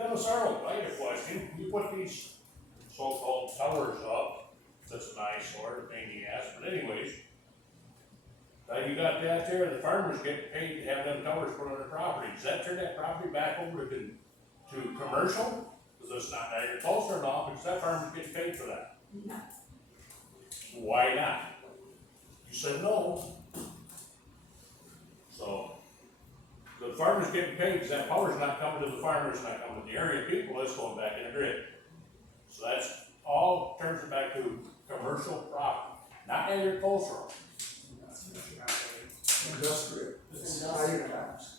Dennis Arnold, I had a question. You put these so-called towers up, that's an eyesore, a pain in the ass, but anyways. Now you got that there, the farmers get paid to have them towers put on their property. Does that turn that property back over to commercial? Because it's not agriculture and all, because that farmer's getting paid for that. No. Why not? You said no. So, the farmer's getting paid because that power's not coming to the farmers, not coming to the area people, it's going back in the grid. So that's all turns it back to commercial property, not agricultural. Industrial. It's higher tax.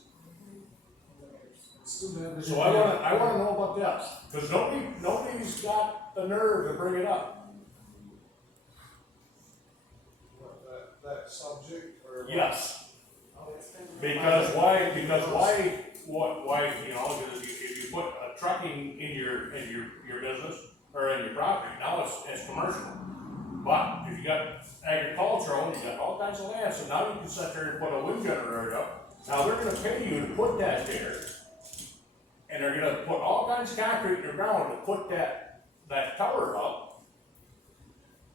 So I wanna know about this, because nobody's got the nerve to bring it up. What, that subject, or? Yes. Oh, it's been- Because why, you know, if you put a trucking in your business, or in your property, now it's commercial. But if you got agricultural, you got all kinds of land, so now you can sit there and put a wind generator up. Now they're gonna pay you to put that there, and they're gonna put all kinds of concrete in the ground to put that tower up.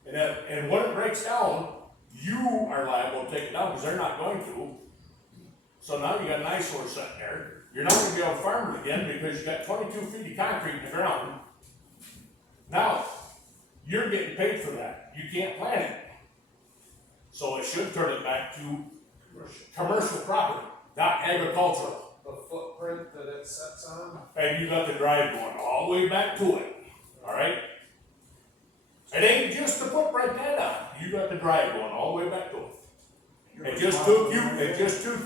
And when it breaks down, you are liable to take it down, because they're not going to. So now you got an eyesore sitting there. You're not gonna be able to farm it again, because you got 22 feet of concrete in the ground. Now, you're getting paid for that. You can't plant it. So it should turn it back to commercial property, not agricultural. The footprint that it sets on? And you got the drive going all the way back to it, all right? It ain't just the footprint that on. You got the drive going all the way back to it. It just took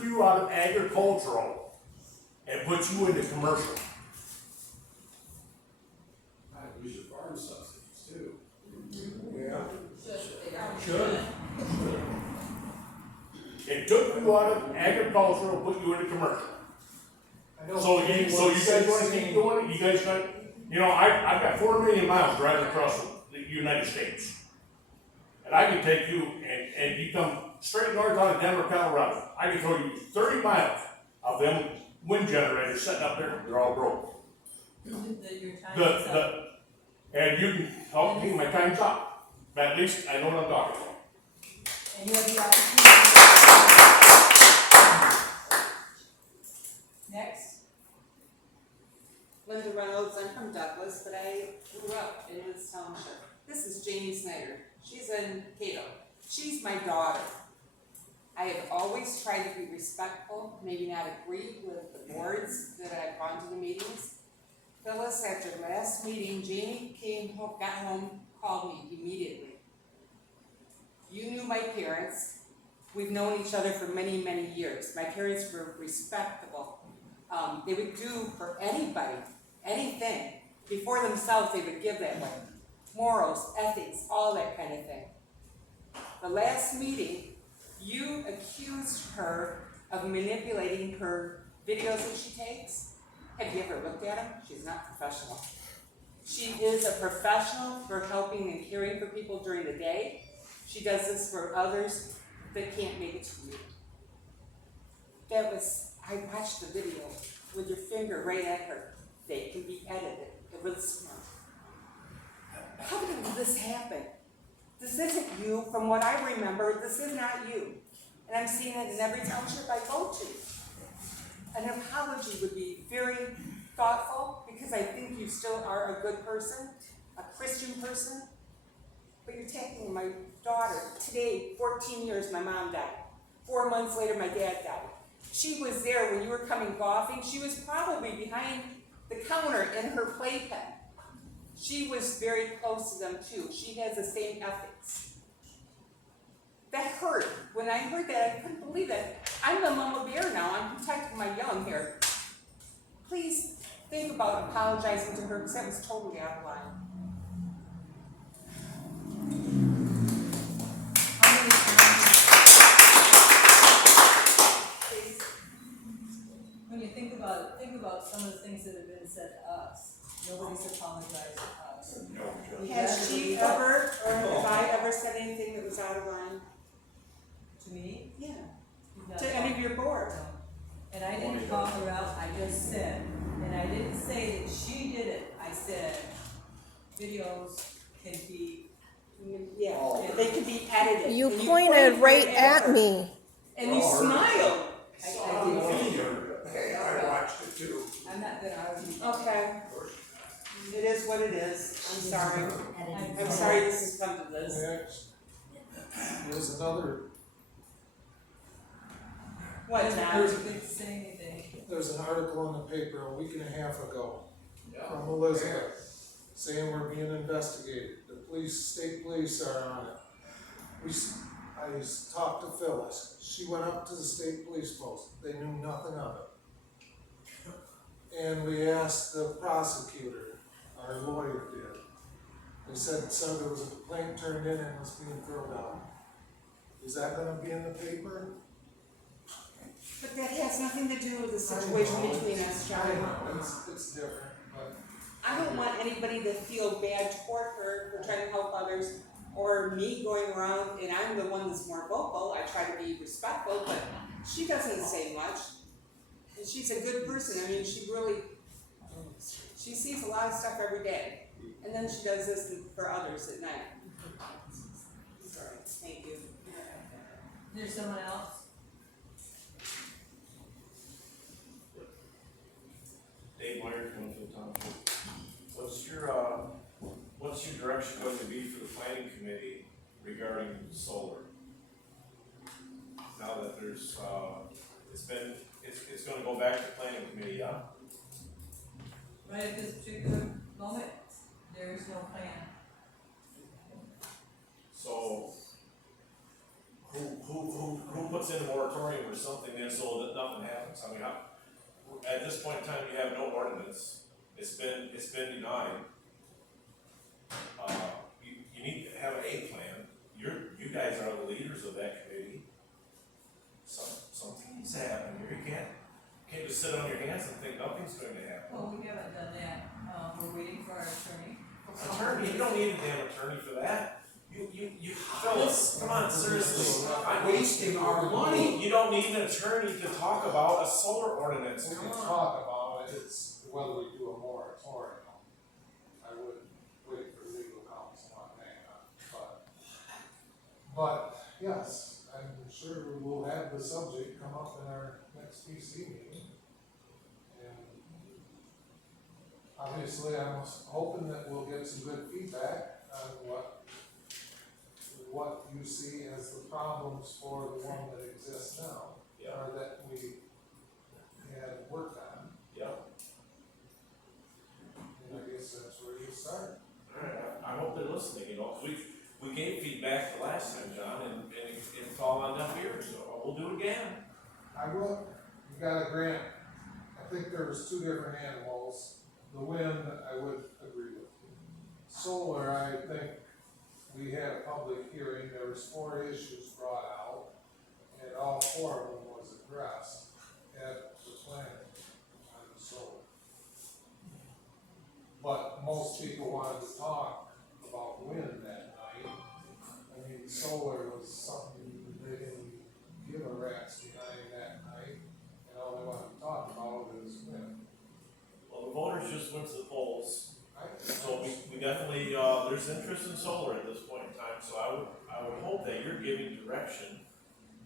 you out of agricultural and put you into commercial. Might lose your farm subsidies too. Yeah. Should. It took you out of agricultural, put you into commercial. I know So you guys wanna keep doing it? You guys got, I've got 4 million miles driving across the United States. And I can take you and you come straight north out of Denver, Colorado. I can throw you 30 miles of them wind generators sitting up there, they're all broke. Your time is up. And you can, okay, my time's up. But at least I know what I'm talking about. And you have the opportunity. Next. Linda Reynolds, I'm from Douglas, but I grew up in this township. This is Jamie Snyder. She's in Cato. She's my daughter. I have always tried to be respectful, maybe not agree with the boards that I've gone to the meetings. Phyllis, after last meeting, Jamie came home, got home, called me immediately. You knew my parents. We've known each other for many, many years. My parents were respectable. They would do for anybody, anything. Before themselves, they would give that way. Morals, ethics, all that kind of thing. The last meeting, you accused her of manipulating her videos that she takes. Have you ever looked at them? She's not professional. She is a professional for helping and caring for people during the day. She does this for others that can't make it to you. I watched the video with your finger right at her. They can be edited. It was smart. How did this happen? This isn't you. From what I remember, this is not you. And I'm seeing it in every township I go to. An apology would be very thoughtful, because I think you still are a good person, a Christian person. But you're taking my daughter. Today, 14 years, my mom died. 4 months later, my dad died. She was there when you were coming golfing. She was probably behind the counter in her playpen. She was very close to them too. She has the same ethics. That hurt. When I heard that, I couldn't believe it. I'm the mama bear now. I'm protecting my young here. Please think about apologizing to her, because that was totally out of line. How many times, Please. when you think about some of the things that have been said to us, nobody's apologized to us. Has she ever, or have I ever said anything that was out of line? To me? Yeah. You've not To any of your board? No. And I didn't call her out, I just said, and And I didn't say that she did it, I said videos can be, Yeah, they can be edited. You and pointed right at her, me. And you smiled. I did. Hey, I watched it too. I'm not gonna argue. Okay, it is what it is, I'm sorry. I'm I'm sorry this has come to this. Next, there's another, What Doesn't now? hurt to say anything. there's an article in the paper a week and a half ago from Elizabeth saying we're being investigated. The police, state police are on it. I talked to Phyllis. She went up to the state police post. They knew nothing of it. And we asked the prosecutor, our lawyer did. They said, so there was a complaint turned in and it was being filled out. Is that gonna be in the paper? But that has nothing to do with the situation I know, between us, I John. know, it's different, but I don't want anybody to feel bad toward her for trying to help others, or me going around, and I'm the one that's more vocal, I try to be respectful, but she doesn't say much. And she's a good person, I mean, she sees a lot of stuff every day, and then she does this for others at night. Sorry, thank you. There's someone else? Dave Meyer, Winfield, Township. What's your direction going to be for the planning committee regarding solar? Now that there's, it's gonna go back to planning committee, yeah? Right at this particular moment, there is no plan. So, who puts in a moratorium or something then so that nothing happens? I mean, at this point in time, you have no ordinance, it's been denied. You need to have a plan, you guys are the leaders of that committee. Something needs to happen here, you can't just sit on your hands and think nothing's going to happen. Well, we haven't done that, we're waiting for our attorney. Attorney, you don't need a damn attorney for that. You fellas, come on, seriously. Wasting our money. You don't need an attorney to talk about a solar ordinance, we come can on. talk about it, it's whether we do a moratorium. I wouldn't wait for legal counsel on that, but yes, I'm sure we'll have the subject come up in our next PC meeting. And obviously, I'm hoping that we'll get some good feedback on what you see as the problems for the one that exists now, Yeah, or that we had worked on. yeah. And I guess that's where you start. Alright, I hope they're listening, you know, 'cause we gave feedback the last time, John, and it fell on deaf ears, so we'll do it again. I will, you got a grant, I think there was two different animals. The wind, I would agree with you. Solar, I think we had a public hearing, there was 4 issues brought out, and all 4 of them was addressed at the planning on the solar. But most people wanted to talk about wind that night. I mean, solar was something they didn't give a rat's behind that night, and all they wanted to talk about is wind. Well, the voters just went to the polls, I- so we definitely, there's interest in solar at this point in time, so I would hope that you're giving direction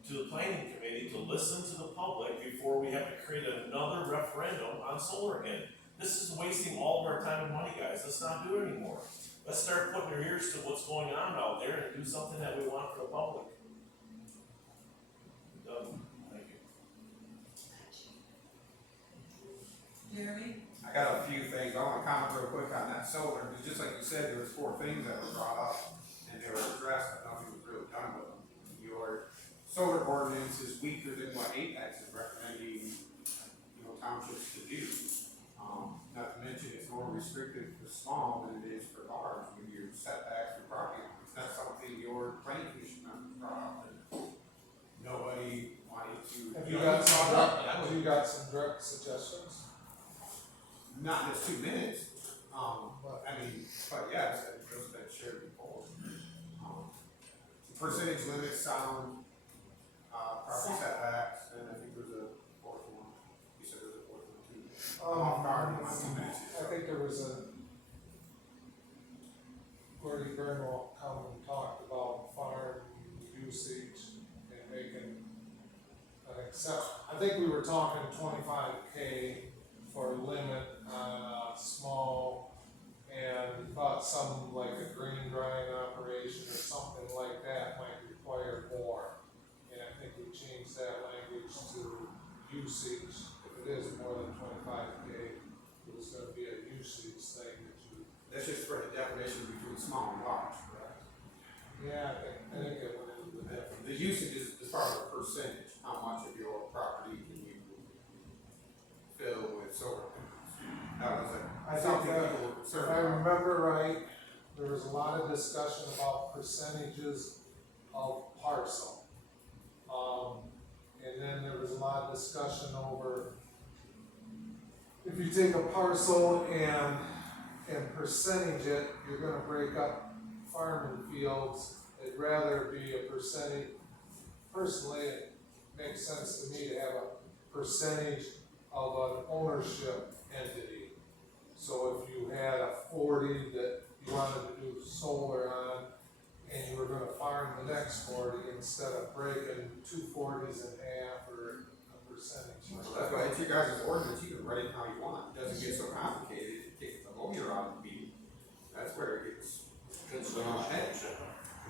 to the planning committee to listen to the public before we have to create another referendum on solar again. This is wasting all of our time and money, guys, let's not do it anymore. Let's start putting our ears to what's going on out there and do something that we want for the public. Thank you. Jeremy? I got a few things, I wanna comment real quick on that solar, because just like you said, there was 4 things that were brought up, and they were addressed, but nothing was really done with them. Your solar ordinance is weaker than what Apex is recommending, townships to do. Not to mention, it's more restrictive for small than it is for large, with your setbacks for property lines. That's something your planning commission members brought up, and nobody wanted to. Have you got some direct suggestions? Not in just 2 minutes, but yes, those that shared before. Percentage limits on, property setbacks, and I think there's a 4th one, you said there's a 4th one too. I think there was Gordy Burnwell come and talked about farm usage and making an I think we were talking 25K for limit on small, and thought some like a green drying operation or something like that might require more. And I think we changed that language to usage. If it is more than 25K, it was gonna be a usage thing that you. That's just for the definition between small and large, correct? Yeah, I think it went into the definition. The usage is part of the percentage, how much of your property can you fill with solar panels? That was I something think people were if concerned I about. remember right, there was a lot of discussion about percentages of parcel. And then there was a lot of discussion over if you take a parcel and percentage it, you're gonna break up farming fields. It'd rather be a percentage. Personally, it makes sense to me to have a percentage of an ownership entity. So if you had a 40 that you wanted to do solar on, and you were gonna farm the next 40, instead of breaking 2 40s in half or a percentage. Well, that's why it's your guys' ordinance, you can write it how you want, it doesn't get so complicated, it takes the lawyer out of the meeting. That's where it gets,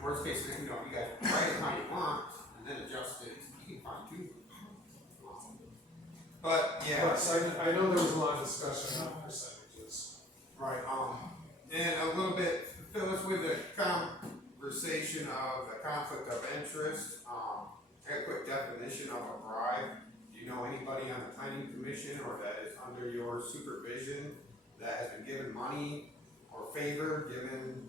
worst case, you know, you guys write it how you want, and then adjust it, you can fine tune. But, yeah. Yes, I know there was a lot of discussion on percentages. Right, and a little bit, Phyllis, with the conversation of the conflict of interest, a quick definition of a bribe. Do you know anybody on the planning commission or that is under your supervision that has been given money or favor given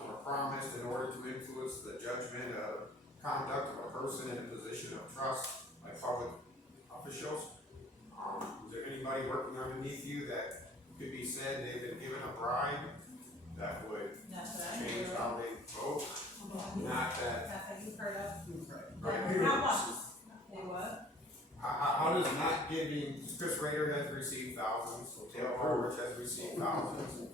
or promised in order to influence the judgment of conduct of a person in a position of trust by public officials? Is there anybody working underneath you that could be said they've been given a bribe that would Not that I change know how they vote? Not that, that you've heard of. right? Not once. They what? How does not giving, Chris Rader has received thousands, Dale Horwich has received thousands,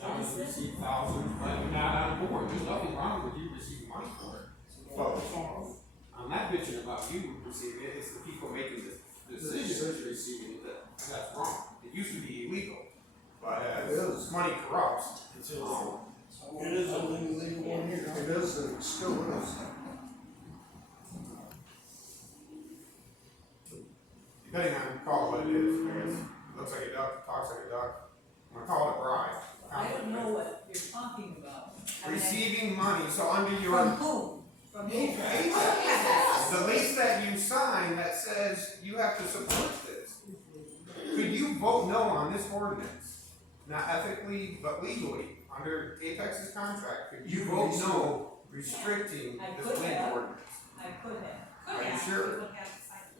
John has received thousands, but you're not on board, there's nothing wrong with you receiving money for it. But I'm not bitching about you receiving it, it's the people making the decisions receiving it that's wrong. It used to be illegal, but as money corrupts, It's illegal. It is a legal one here. It is, it still is. depending on, call it what it is, I guess, looks like a duck, talks like a duck, I'm gonna call it a bribe. I don't know what you're talking about. I mean, Receiving money, so under From your whom? From whom? the lease that you sign that says you have to support this. Could you vote no on this ordinance? Not ethically, but legally, under Apex's contract, could you vote no restricting I this could land have. ordinance? I could have, Are you sure?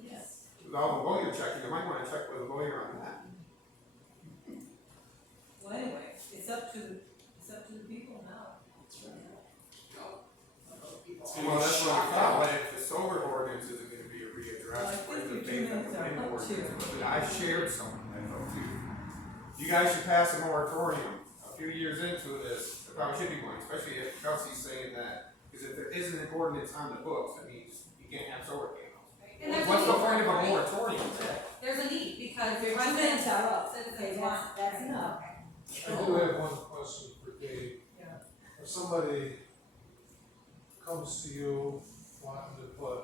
yes. With all the lawyer checking, you might wanna check with a lawyer on that. Well, anyway, it's up to the people now. Well, that's what I thought, but if the solar ordinance isn't gonna be Well, I readdressed, what is think the your 2 thing that minutes the are land up ordinance? to. But I shared some of that though too. You guys should pass a moratorium a few years into this, there probably should be one, especially if Chelsea's saying that, because if there isn't an ordinance on the books, that means you can't have solar panels. And there's a What's the need for point it, of a right? moratorium then? There's a need, because Your 2 residents, minutes are up. citizens Okay, want. that's enough. I do have one question for Dave. Yeah. If somebody comes to you wanting to put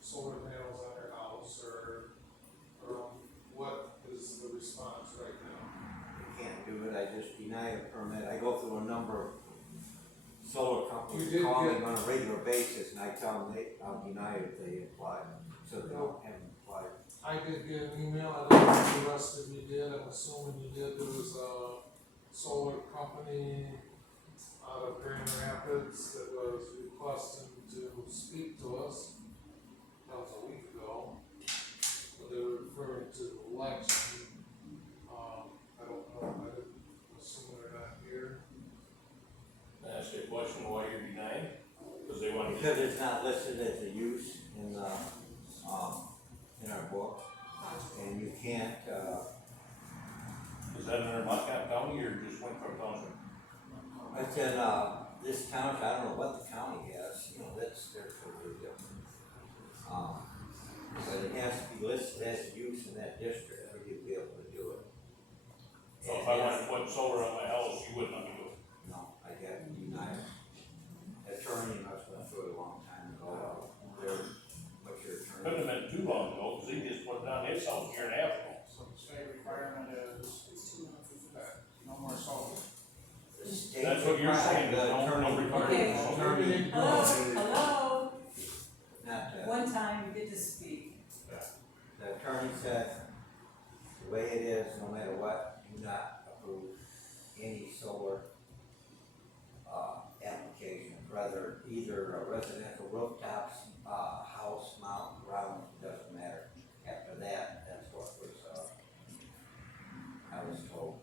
solar panels on their house, or what is the response right now? I can't do it, I just deny a permit, I go through a number of solar companies You did call me get- on a regular basis, and I tell them I'll deny it if they apply, so they don't have them apply. I did get an email, I don't know if the rest of you did, I'm assuming you did, there was a solar company out of Grand Rapids that was requesting to speak to us. That was a week ago, but they were referring to the election. I don't know, I didn't assume they're not here. Can I ask you a question why you're denying? Because they want to. Because it's not listed as a use in in our book, and you can't, that under Muscat County or just Winfield Township? I said, this town, I don't know what the county has, you know, that's their purview. But it has to be listed as use in that district for you to be able to do it. So if I wanted to put solar on my house, you wouldn't let me do it? No, I got denied. Attorney must have went through it a long time ago. What's your attorney? Couldn't have been too long ago, cause he just put it on his house a year and a half ago. So the state requirement is that no more solar. The state That's what you're saying, required, there's the no attorney- Okay. attorney- Hello, hello, Not that. one time you get to speak. The attorney said, the way it is, no matter what, do not approve any solar, application, whether either a residential rooftops, house mount, ground, doesn't matter. After that, that's what was, I was told.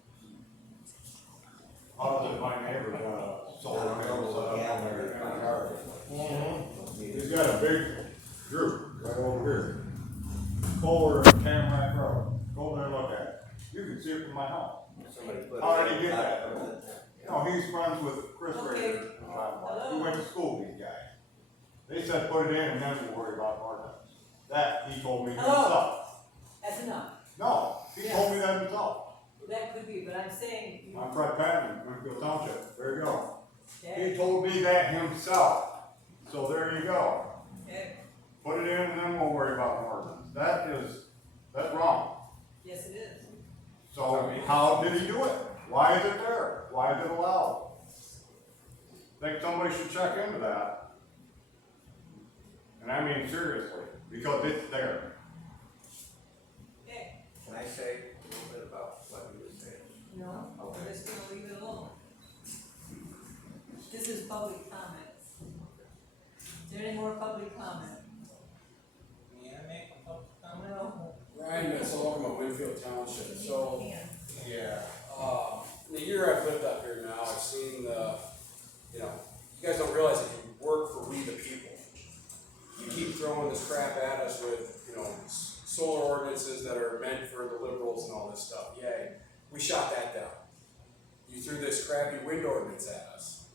Other than my neighbor got a solar panel set up Yeah, in they're- my yard. Mm-hmm. He's got a big group right over here. Kohler and Tamarack Road. Go there and look at it. You can see it from my house. Somebody put it. I already get that. Yeah. No, he's friends with Chris Okay. Rader. He went to school with these guys. They said put it in and then we'll worry about ordinance. That, he told me Hello. himself. That's enough, No, he told me that himself. that could be, but I'm saying, you, I'm Fred Patton, Winfield Township. There you go. okay, He told me that himself. So there you go. okay, Put it in and then we'll worry about an ordinance. That's wrong. yes it is. So how did he do it? Why is it there? Why is it allowed? Think somebody should check into that. And I mean seriously, because it's there. Okay, Can I say a little bit about what you were saying? no, we're just gonna leave it alone. This is public comments. Is there any more public comment? May I make a public comment? No. Ryan Metzl, I'm Winfield Township, so, You can. Yeah. in the year I've lived up here now, I've seen the, you guys don't realize that you work for we the people. You keep throwing this crap at us with, solar ordinances that are meant for the liberals and all this stuff, yay, we shot that down. You threw this crappy wind ordinance at us.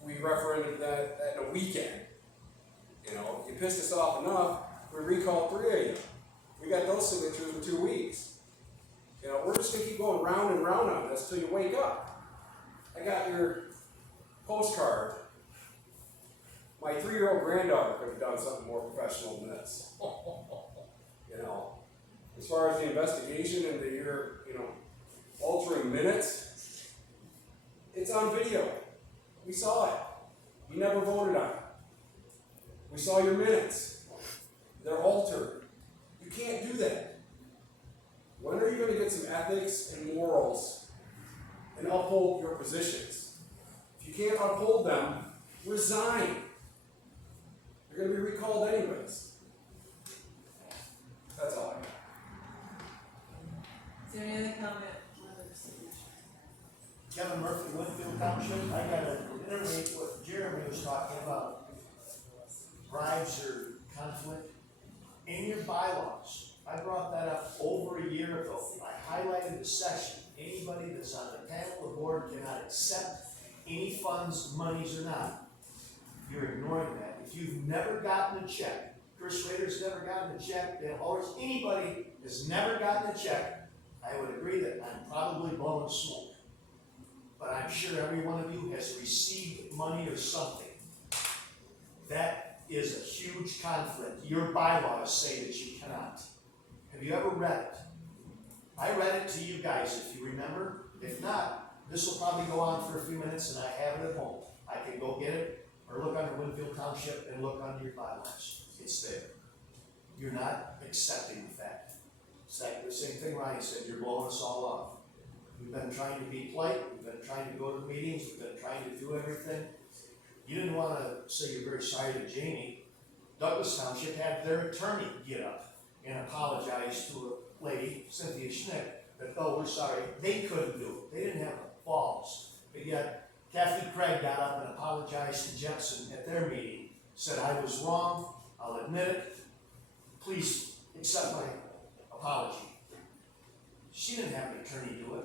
We referended that in a weekend. You pissed us off enough, we recalled 3 of you. We got those signatures in 2 weeks. We're just gonna keep going round and round on this till you wake up. I got your postcard. My 3-year-old granddaughter could have done something more professional than this. As far as the investigation into your, altering minutes, it's on video. We saw it. You never voted on it. We saw your minutes. They're altered. You can't do that. When are you going to get some ethics and morals and uphold your positions? If you can't uphold them, resign. You're going to be recalled anyways. That's all I got. Is there any other comment? Kevin Murphy, Winfield Township, I gotta iterate what Jeremy was talking about. Bribes or conflict. In your bylaws, I brought that up over a year ago. I highlighted the section, anybody that's on the panel of the board cannot accept any funds, monies or not. You're ignoring that. If you've never gotten a check, Chris Rader's never gotten a check, Dan Horace, anybody has never gotten a check, I would agree that I'm probably blowing smoke. But I'm sure every one of you has received money or something. That is a huge conflict. Your bylaws say that you cannot. Have you ever read it? I read it to you guys, if you remember. If not, this will probably go on for a few minutes and I have it at home. I can go get it or look under Winfield Township and look under your bylaws. It's there. You're not accepting the fact. It's like the same thing Ryan said, you're blowing us all off. We've been trying to be polite, we've been trying to go to meetings, we've been trying to do everything. You didn't want to say you're very sorry to Jamie. Douglas Township had their attorney get up and apologize to a lady, Cynthia Schmidt, that, oh, we're sorry, they couldn't do it. They didn't have the balls. But yet, Kathy Craig got up and apologized to Jensen at their meeting, said, I was wrong, I'll admit it, please accept my apology. She didn't have an attorney do it.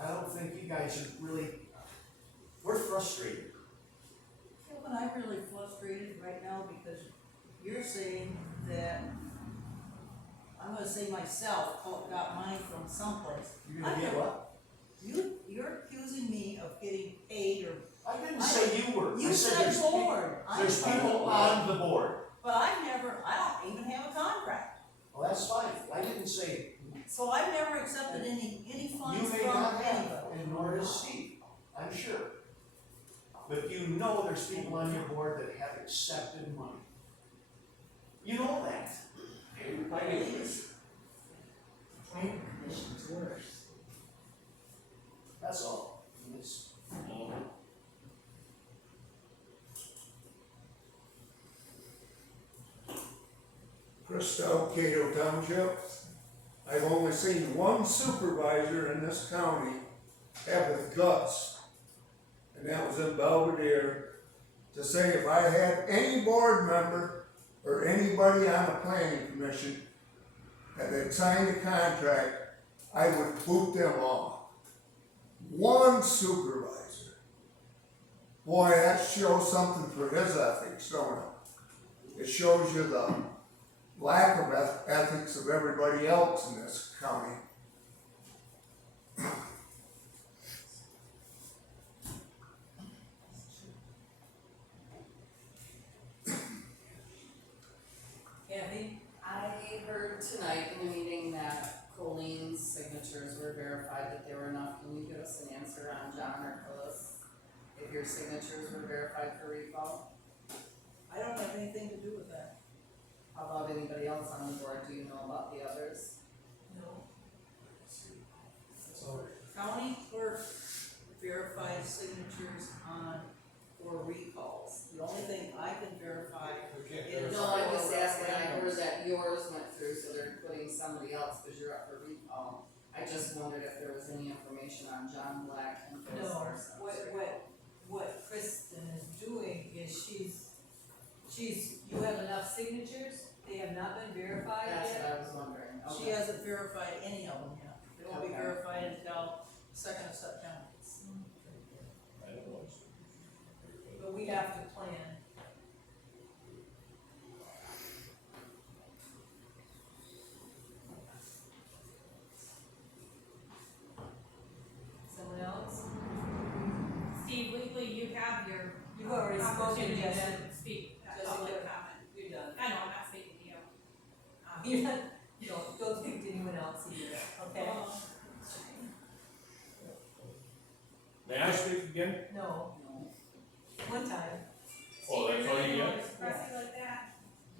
I don't think you guys are really, we're frustrated. Yeah, but I'm really frustrated right now because you're saying that, I'm gonna say myself, got mine from someplace. You're gonna get what? You're accusing me of getting paid or, I didn't say you were. I you said said there's people- board. There's people on the board. But I don't even have a contract. Well, that's fine. I didn't say, So I've never accepted any funds you from may not have, anybody. and nor does Steve, I'm sure. But you know there's people on your board that have accepted money. You know that. I do. Commission's worse. That's all. It's, Christel, Cato Township. I've only seen one supervisor in this county have the guts, and that was in Belvedere, to say if I had any board member or anybody on the planning commission that had signed a contract, I would boot them off. One supervisor. Boy, that shows something for his ethics, don't it? It shows you the lack of ethics of everybody else in this county. Kathy? I heard tonight in the meeting that Colleen's signatures were verified, that they were enough. Can you give us an answer on John or Phyllis? If your signatures were verified for recall? I don't have anything to do with that. How about anybody else on the board? Do you know about the others? No. County clerk verifies signatures for recalls. The only thing I can verify is. No, I'm just asking, I heard that yours went through, so they're putting somebody else because you're up for recall. I just wondered if there was any information on John Black and Phyllis No, Parsons. what Kristen is doing is you have enough signatures, they have not been verified That's yet. what I was wondering. She Okay. hasn't verified any of them yet. They won't be Okay. verified until 2nd of September. But we have to plan. Someone else? Steve, legally, you have your. You've already spoken, opportunity Jessica. to speak at Jessica. public comment. You're done. I know, I'm not speaking to you. You're not, don't speak to anyone else either, okay? May I speak again? No. One time. Oh, that's all you want get? to express it like that,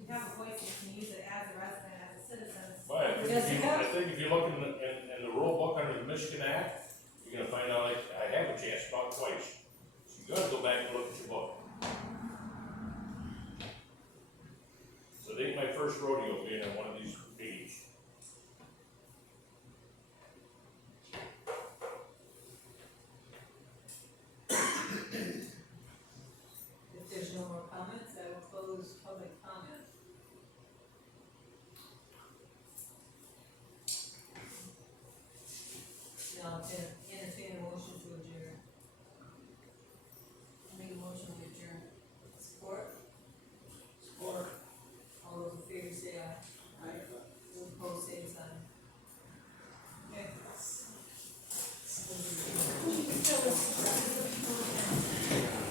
you have a voice, you can use it as a resident, as a citizen. But I think if you look in the rule book under the Michigan Act, you're gonna find out, like, I have a chance about twice. So you gotta go back and look at your book. So it ain't my first rodeo being on one of these meetings. If there's no more comments, I will close public comment. Now,